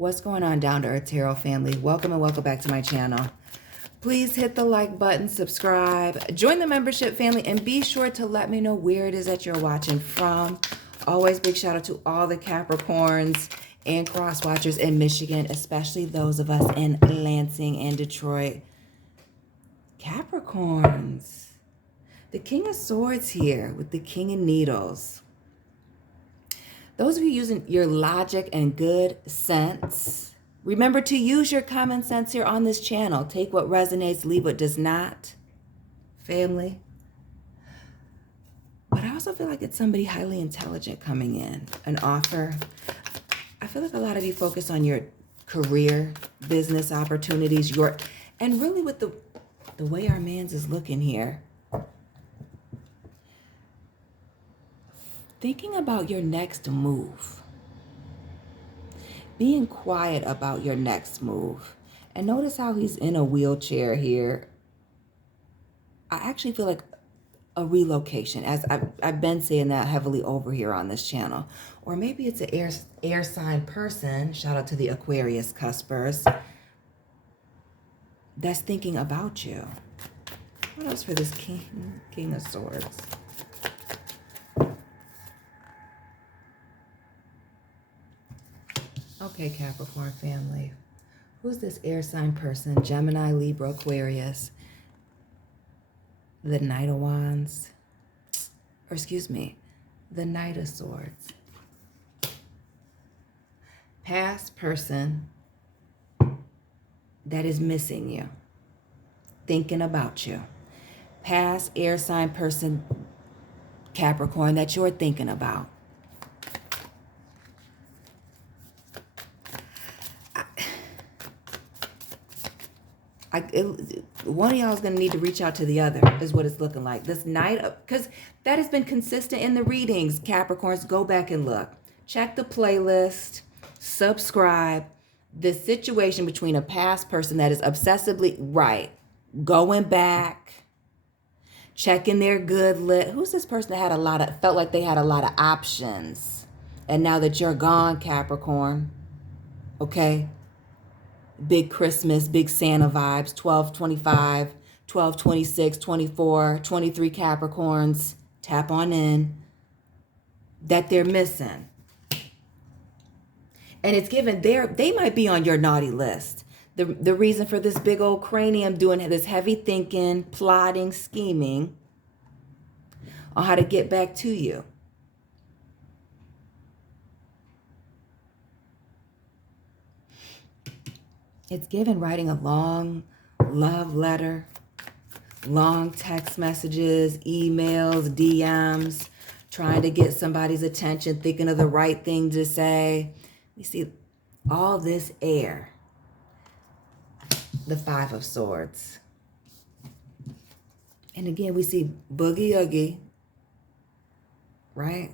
What's going on, Down to Earth Tarot family? Welcome and welcome back to my channel. Please hit the like button, subscribe, join the membership family, and be sure to let me know where it is that you're watching from. Always big shout out to all the Capricorns and cross watchers in Michigan, especially those of us in Lansing and Detroit. Capricorns. The King of Swords here with the King of Needles. Those of you using your logic and good sense, remember to use your common sense here on this channel. Take what resonates, leave what does not. Family. But I also feel like it's somebody highly intelligent coming in. An offer. I feel like a lot of you focus on your career, business opportunities, and really with the way our man's is looking here. Thinking about your next move. Being quiet about your next move. And notice how he's in a wheelchair here. I actually feel like a relocation, as I've been saying that heavily over here on this channel. Or maybe it's an air sign person, shout out to the Aquarius cuspers, that's thinking about you. What else for this King of Swords? Okay, Capricorn family. Who's this air sign person? Gemini, Libra, Aquarius. The Knight of Wands. Or excuse me, the Knight of Swords. Past person that is missing you. Thinking about you. Past air sign person, Capricorn, that you're thinking about. One of y'all is going to need to reach out to the other, is what it's looking like. This Knight, because that has been consistent in the readings, Capricorns. Go back and look. Check the playlist. Subscribe. The situation between a past person that is obsessively, right, going back, checking their good list. Who's this person that felt like they had a lot of options? And now that you're gone, Capricorn, okay? Big Christmas, big Santa vibes, 12/25, 12/26, 24, 23 Capricorns, tap on in, that they're missing. And it's given they might be on your naughty list. The reason for this big old cranium doing this heavy thinking, plotting, scheming on how to get back to you. It's given writing a long love letter, long text messages, emails, DMs, trying to get somebody's attention, thinking of the right thing to say. You see all this air. The Five of Swords. And again, we see Boogie Oogie, right?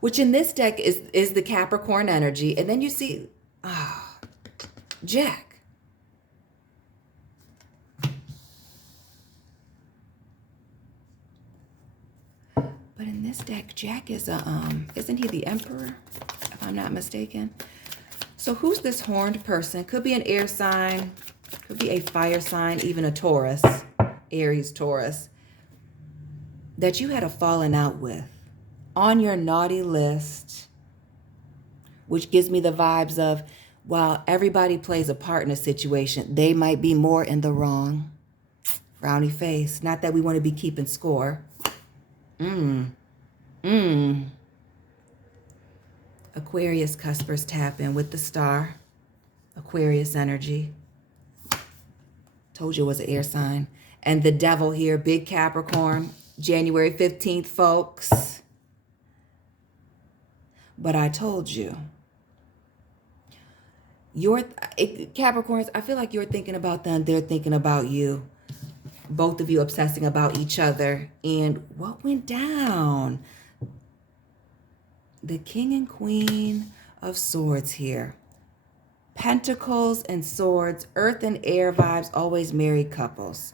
Which in this deck is the Capricorn energy. And then you see, Jack. But in this deck, Jack is isn't he the Emperor, if I'm not mistaken? So who's this horned person? Could be an air sign, could be a fire sign, even a Taurus, Aries, Taurus, that you had a falling out with on your naughty list, which gives me the vibes of, while everybody plays a part in a situation, they might be more in the wrong. Frowny face. Not that we want to be keeping score. Aquarius cuspers tap in with the star. Aquarius energy. Told you it was an air sign. And the devil here, big Capricorn. January 15th, folks. But I told you. Capricorns, I feel like you're thinking about them, they're thinking about you. Both of you obsessing about each other. And what went down? The King and Queen of Swords here. Pentacles and swords, earth and air vibes, always married couples.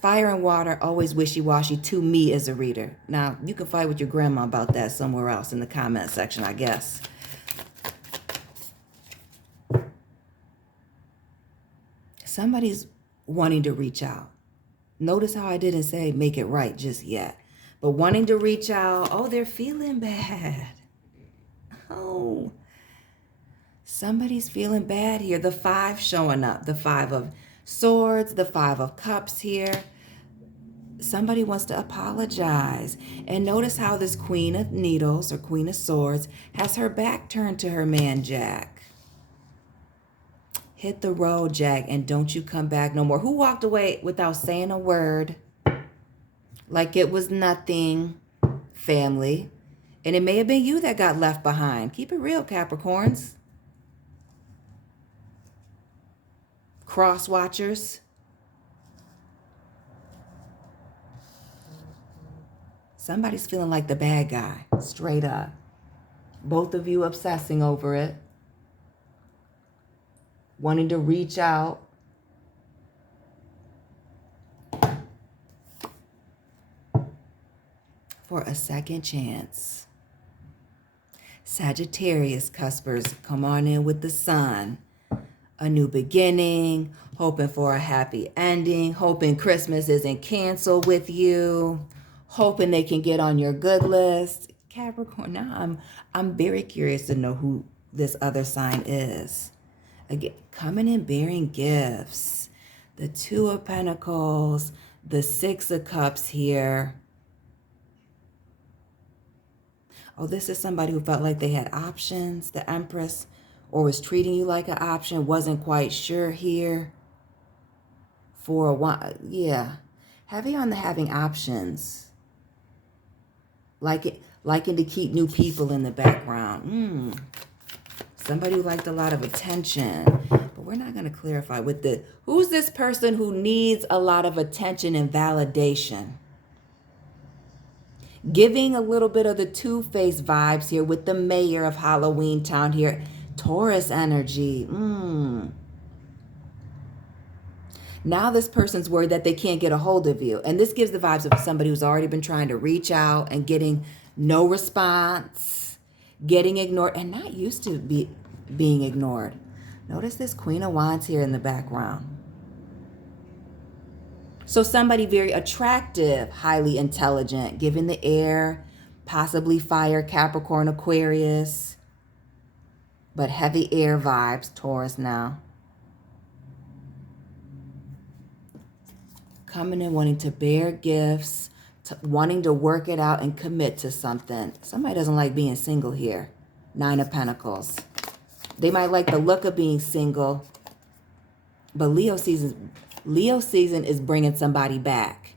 Fire and water, always wishy-washy to me as a reader. Now, you can fight with your grandma about that somewhere else in the comment section, I guess. somebody's wanting to reach out. Notice how I didn't say make it right just yet. But wanting to reach out. Oh, they're feeling bad. Oh, somebody's feeling bad here. The 5 showing up. The 5 of Swords, the 5 of Cups here. Somebody wants to apologize. And notice how this Queen of Needles or Queen of Swords has her back turned to her man, Jack. Hit the road, Jack, and don't you come back no more. Who walked away without saying a word? Like it was nothing, family. And it may have been you that got left behind. Keep it real, Capricorns. Cross watchers. Somebody's feeling like the bad guy, straight up. Both of you obsessing over it. Wanting to reach out. For a second chance. Sagittarius cuspers, come on in with the sun. A new beginning, hoping for a happy ending, hoping Christmas isn't canceled with you, hoping they can get on your good list. Capricorn, now I'm very curious to know who this other sign is. Again, coming in bearing gifts. The 2 of Pentacles, the 6 of Cups here. Oh, this is somebody who felt like they had options, the Empress, or was treating you like an option, wasn't quite sure here. For a while, yeah. Heavy on the having options. Liking to keep new people in the background. Somebody who liked a lot of attention. But we're not going to clarify with the, who's this person who needs a lot of attention and validation? Giving a little bit of the two-faced vibes here with the mayor of Halloween Town here. Taurus energy. Now this person's worried that they can't get a hold of you. And this gives the vibes of somebody who's already been trying to reach out and getting no response, getting ignored, and not used to being ignored. Notice this Queen of Wands here in the background. So somebody very attractive, highly intelligent, given the air, possibly fire, Capricorn, Aquarius, but heavy air vibes, Taurus now. Coming in wanting to bear gifts, wanting to work it out and commit to something. Somebody doesn't like being single here. 9 of Pentacles. They might like the look of being single, but Leo season is bringing somebody back.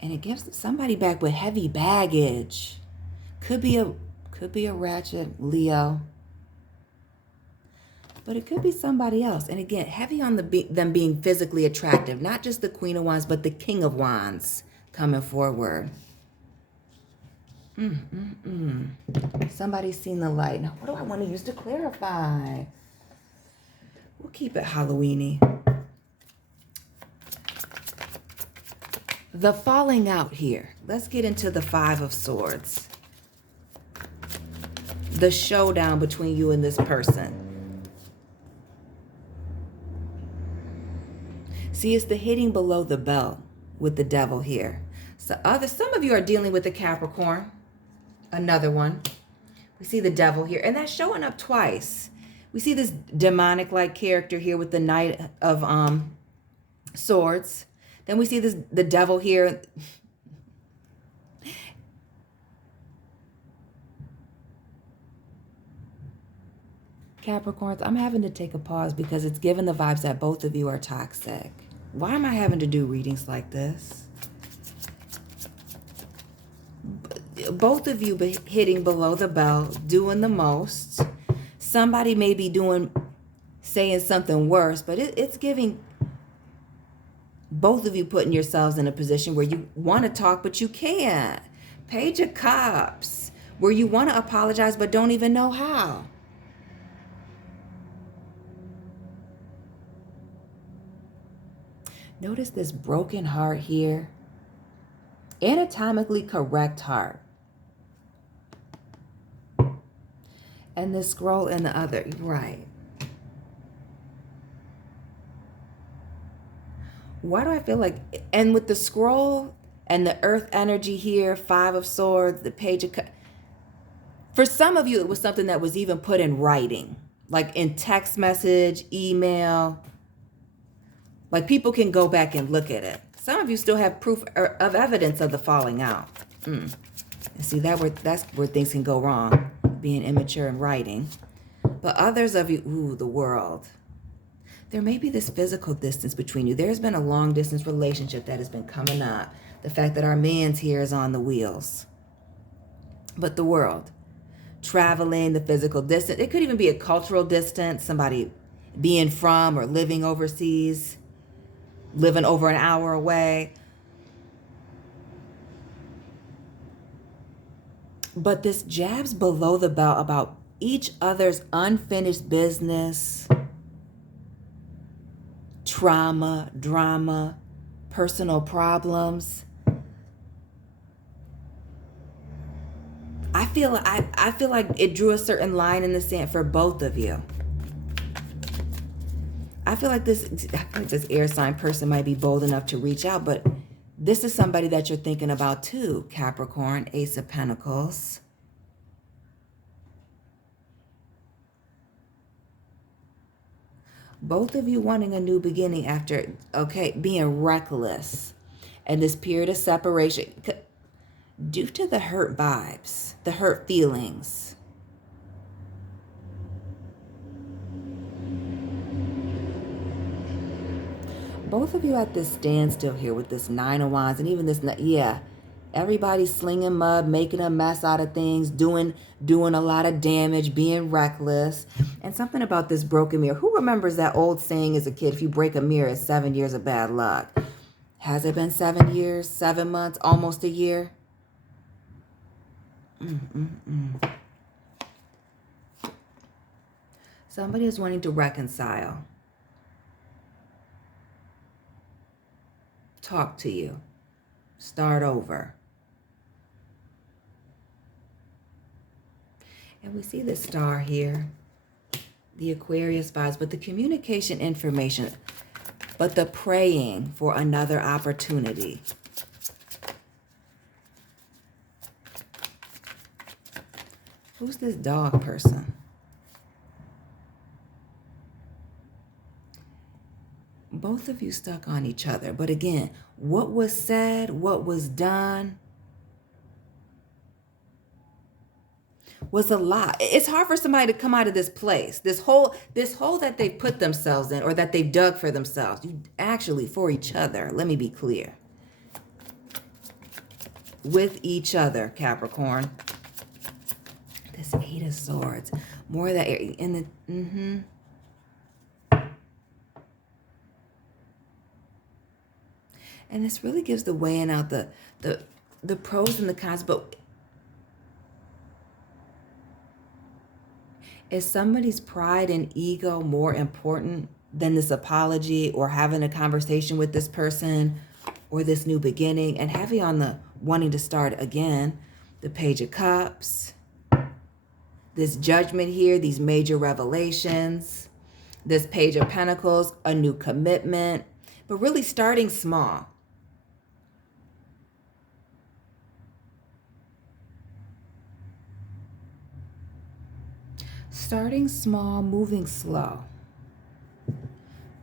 And it gives somebody back with heavy baggage. Could be a ratchet Leo. But it could be somebody else. And again, heavy on them being physically attractive. Not just the Queen of Wands, but the King of Wands coming forward. Somebody's seen the light. Now, what do I want to use to clarify? We'll keep it Halloweeny. The falling out here. Let's get into the 5 of Swords. The showdown between you and this person. See, it's the hitting below the belt with the devil here. So some of you are dealing with the Capricorn. Another one. We see the devil here. And that's showing up twice. We see this demonic-like character here with the Knight of Swords. Then we see the devil here. Capricorns, I'm having to take a pause because it's giving the vibes that both of you are toxic. Why am I having to do readings like this? Both of you hitting below the belt, doing the most. Somebody may be saying something worse, but it's giving both of you putting yourselves in a position where you want to talk, but you can't. Page of Cups, where you want to apologize, but don't even know how. Notice this broken heart here. Anatomically correct heart. And the scroll in the other, right. Why do I feel like, and with the scroll and the earth energy here, 5 of Swords, the Page of Cups, for some of you, it was something that was even put in writing, like in text message, email. Like people can go back and look at it. Some of you still have proof of evidence of the falling out. And see, that's where things can go wrong, being immature in writing. But others of you, ooh, the World. There may be this physical distance between you. There's been a long distance relationship that has been coming up. The fact that our man's here is on the wheels. But the World. Traveling, the physical distance. It could even be a cultural distance. Somebody being from or living overseas. Living over an hour away. But this jabs below the belt about each other's unfinished business, trauma, drama, personal problems. I feel like it drew a certain line in the sand for both of you. I feel like this air sign person might be bold enough to reach out, but this is somebody that you're thinking about too, Capricorn, Ace of Pentacles. Both of you wanting a new beginning after, being reckless. And this period of separation, due to the hurt vibes, the hurt feelings. Both of you at this standstill here with this 9 of Wands and even this, everybody's slinging mud, making a mess out of things, doing a lot of damage, being reckless. And something about this broken mirror. Who remembers that old saying as a kid, if you break a mirror, it's 7 years of bad luck? Has it been 7 years, 7 months, almost a year? Somebody is wanting to reconcile. Talk to you. Start over. And we see the star here. The Aquarius vibes, but the communication information, but the praying for another opportunity. Who's this dog person? Both of you stuck on each other. But again, what was said, what was done was a lot. It's hard for somebody to come out of this place. This hole that they've put themselves in or that they've dug for themselves. You actually for each other. Let me be clear. With each other, Capricorn. This 8 of Swords. More of that in the And this really gives the weighing out the pros and the cons, but is somebody's pride and ego more important than this apology or having a conversation with this person or this new beginning? And heavy on the wanting to start again, the Page of Cups, this judgment here, these major revelations, this Page of Pentacles, a new commitment, but really starting small. Starting small, moving slow.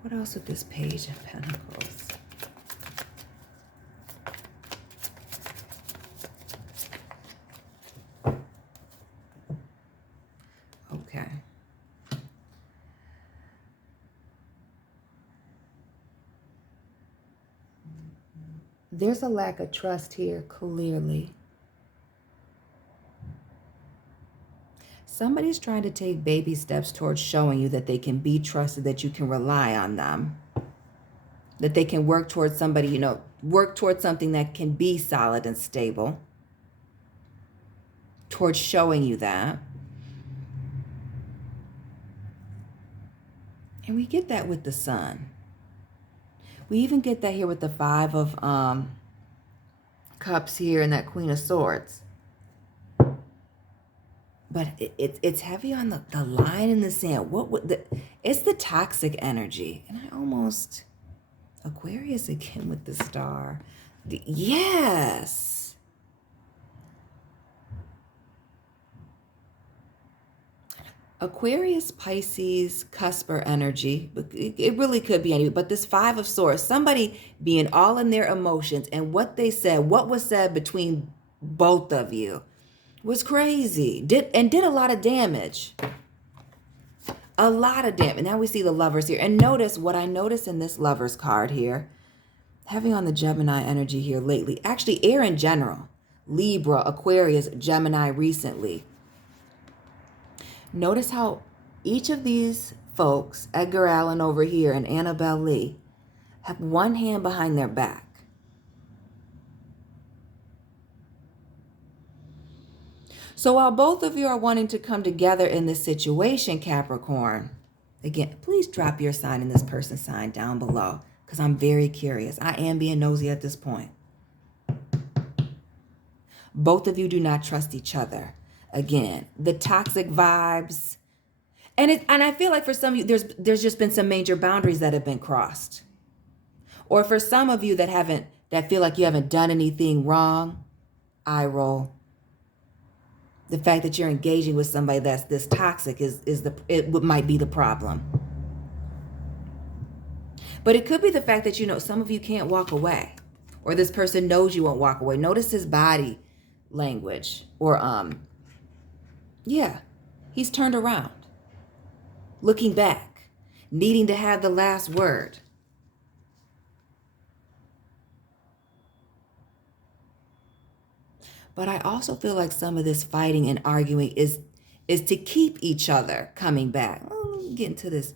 What else with this Page of Pentacles? Okay. There's a lack of trust here, clearly. Somebody's trying to take baby steps towards showing you that they can be trusted, that you can rely on them, that they can work towards somebody, work towards something that can be solid and stable, towards showing you that. And we get that with the Sun. We even get that here with the 5 of Cups here and that Queen of Swords. But it's heavy on the line in the sand. It's the toxic energy. And Aquarius again with the star. Yes. Aquarius, Pisces, cusper energy. It really could be any, but this Five of Swords, somebody being all in their emotions, and what they said, what was said between both of you was crazy. Did a lot of damage. A lot of damage. Now we see the Lovers here. And notice what I noticed in this Lovers card here. Having on the Gemini energy here lately. Actually, air in general. Libra, Aquarius, Gemini recently. Notice how each of these folks, Edgar Allan over here and Annabelle Lee, have one hand behind their back. So while both of you are wanting to come together in this situation, Capricorn, again, please drop your sign and this person's sign down below because I'm very curious. I am being nosy at this point. Both of you do not trust each other. Again, the toxic vibes. And I feel like for some of you, there's just been some major boundaries that have been crossed. Or for some of you that feel like you haven't done anything wrong, eye roll. The fact that you're engaging with somebody that's this toxic it might be the problem. But it could be the fact that, some of you can't walk away, or this person knows you won't walk away. Notice his body language, or he's turned around, looking back, needing to have the last word. But I also feel like some of this fighting and arguing is to keep each other coming back. Let me get into this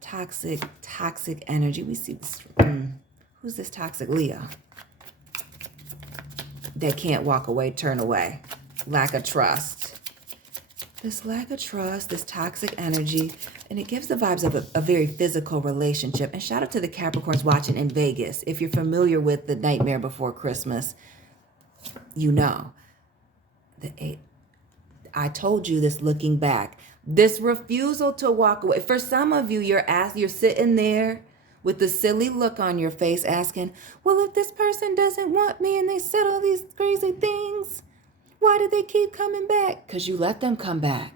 toxic energy. We see this. Who's this toxic? Leo. That can't walk away, turn away. Lack of trust. This lack of trust, this toxic energy, and it gives the vibes of a very physical relationship. And shout out to the Capricorns watching in Vegas. If you're familiar with The Nightmare Before Christmas, I told you this looking back. This refusal to walk away. For some of you, you're sitting there with the silly look on your face asking, well, if this person doesn't want me and they said all these crazy things, why do they keep coming back? Because you let them come back.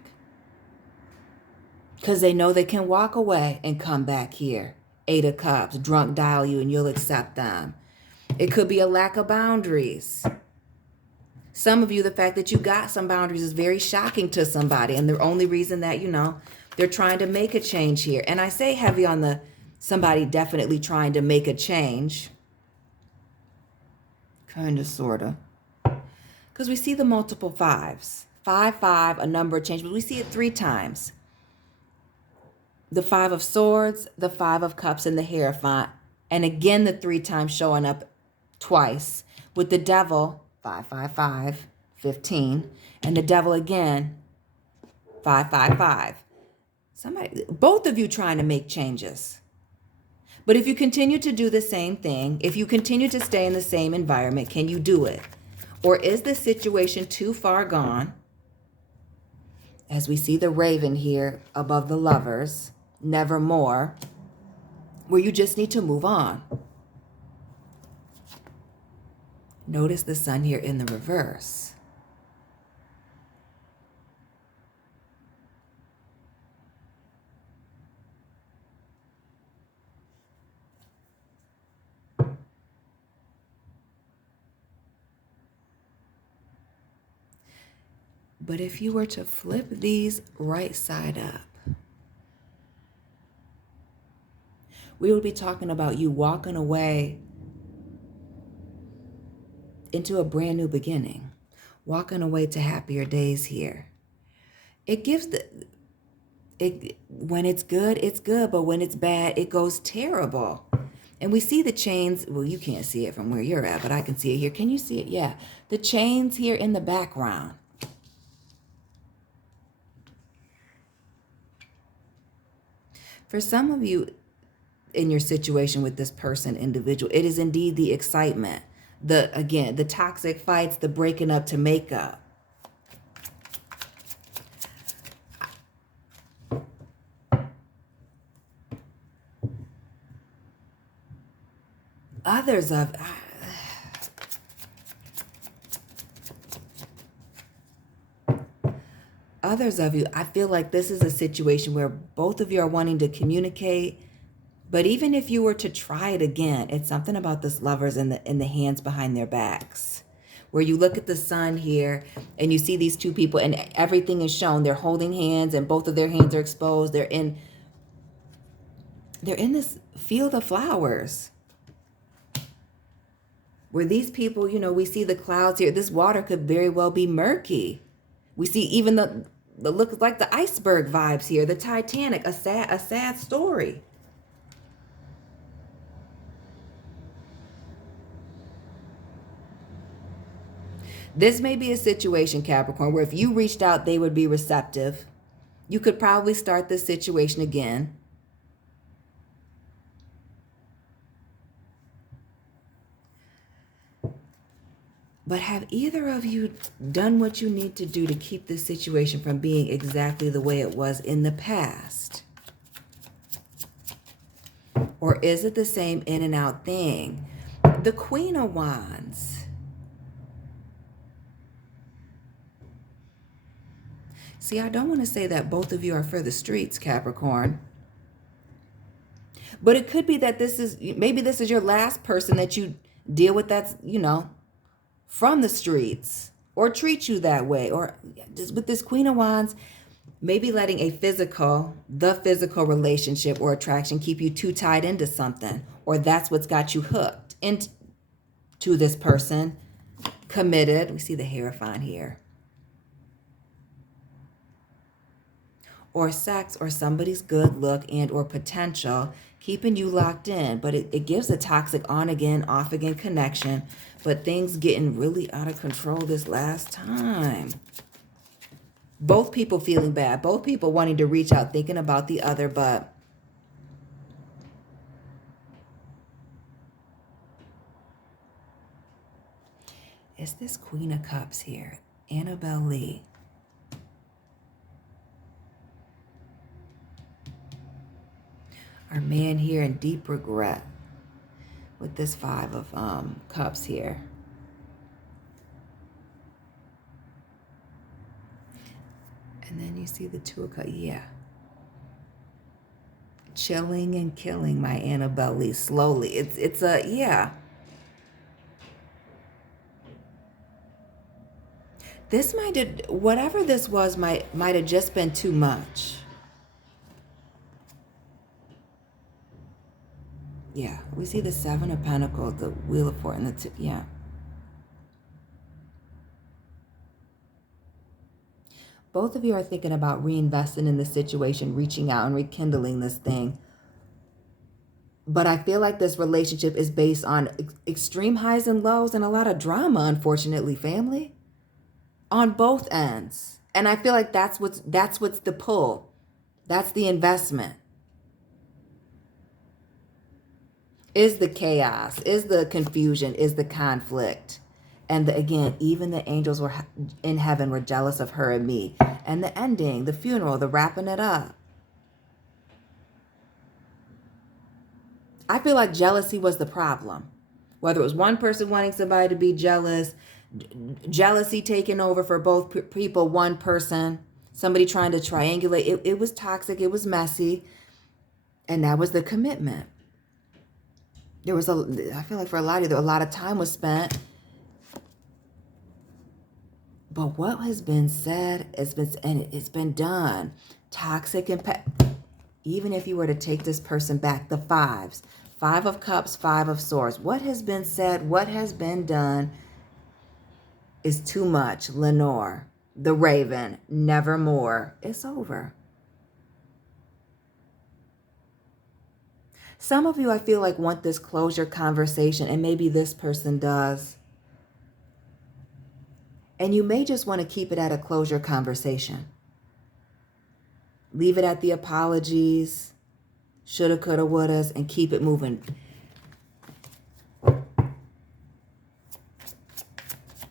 Because they know they can walk away and come back here. 8 of Cups, drunk dial you and you'll accept them. It could be a lack of boundaries. Some of you, the fact that you got some boundaries is very shocking to somebody. And the only reason that, they're trying to make a change here. And I say heavy on the somebody definitely trying to make a change. Kind of, sort of. Because we see the multiple fives. 5, 5, a number of change. But we see it 3 times. The 5 of Swords, the 5 of Cups, and the Hierophant. And again, the 3 times showing up twice. With the Devil, 5, 5, 5, 15. And the Devil again, 5, 5, 5. Both of you trying to make changes. But if you continue to do the same thing, if you continue to stay in the same environment, can you do it? Or is the situation too far gone? As we see the Raven here above the Lovers, nevermore, where you just need to move on. Notice the Sun here in the reverse. But if you were to flip these right side up, we would be talking about you walking away into a brand new beginning, walking away to happier days here. It gives when it's good, but when it's bad, it goes terrible. And we see the chains. Well, you can't see it from where you're at, but I can see it here. Can you see it? Yeah. The chains here in the background. For some of you in your situation with this person, individual, it is indeed the excitement. The toxic fights, the breaking up to make up. others of you, I feel like this is a situation where both of you are wanting to communicate, but even if you were to try it again, it's something about this Lovers in the hands behind their backs, where you look at the sun here and you see these two people and everything is shown. They're holding hands and both of their hands are exposed. They're in this field of flowers, where these people, you know, we see the clouds here. This water could very well be murky. We see even the look like the iceberg vibes here, the Titanic, a sad story. This may be a situation, Capricorn, where if you reached out, they would be receptive. You could probably start this situation again. But have either of you done what you need to do to keep this situation from being exactly the way it was in the past? Or is it the same in and out thing? The Queen of Wands. See, I don't want to say that both of you are for the streets, Capricorn. But it could be that maybe this is your last person that you deal with that's, you know, from the streets or treat you that way. Or just with this Queen of Wands, maybe letting the physical relationship or attraction keep you too tied into something, or that's what's got you hooked into this person, committed. We see the Hierophant here. Or sex, or somebody's good look and or potential keeping you locked in. But it gives a toxic on again, off again connection. But things getting really out of control this last time. Both people feeling bad. Both people wanting to reach out, thinking about the other, but it's this Queen of Cups here, Annabelle Lee. Our man here in deep regret with this Five of Cups here. And then you see the Two of Cups. Yeah. Chilling and killing my Annabelle Lee slowly. It's a, yeah. This whatever this was might have just been too much. Yeah, we see the Seven of Pentacles, the Wheel of Fortune, and the two, yeah. Both of you are thinking about reinvesting in the situation, reaching out and rekindling this thing. But I feel like this relationship is based on extreme highs and lows and a lot of drama, unfortunately, family. On both ends. And I feel like that's what's the pull. That's the investment. Is the chaos, is the confusion, is the conflict. And again, even the angels were in heaven were jealous of her and me. And the ending, the funeral, the wrapping it up. I feel like jealousy was the problem. Whether it was one person wanting somebody to be jealous, jealousy taking over for both people, one person, somebody trying to triangulate. It was toxic, it was messy. And that was the commitment. I feel like for a lot of you, a lot of time was spent. But what has been said, it's been done. Toxic even if you were to take this person back, the fives, Five of Cups, Five of Swords. What has been said, what has been done is too much. Lenore, the Raven, nevermore. It's over. Some of you, I feel like, want this closure conversation, and maybe this person does. And you may just want to keep it at a closure conversation. Leave it at the apologies, shoulda, coulda, wouldas, and keep it moving.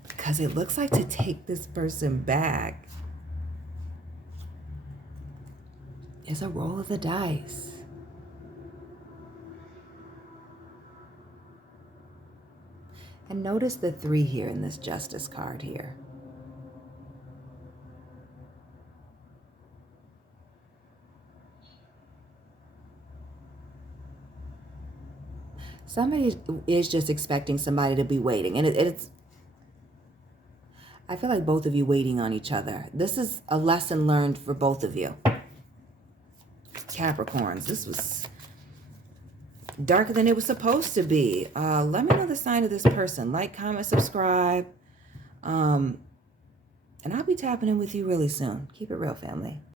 Because it looks like to take this person back is a roll of the dice. And notice the 3 here in this Justice card here. Somebody is just expecting somebody to be waiting. And it's, I feel like both of you waiting on each other. This is a lesson learned for both of you. Capricorns, this was darker than it was supposed to be. Let me know the sign of this person. Like, comment, subscribe. And I'll be tapping in with you really soon. Keep it real, family.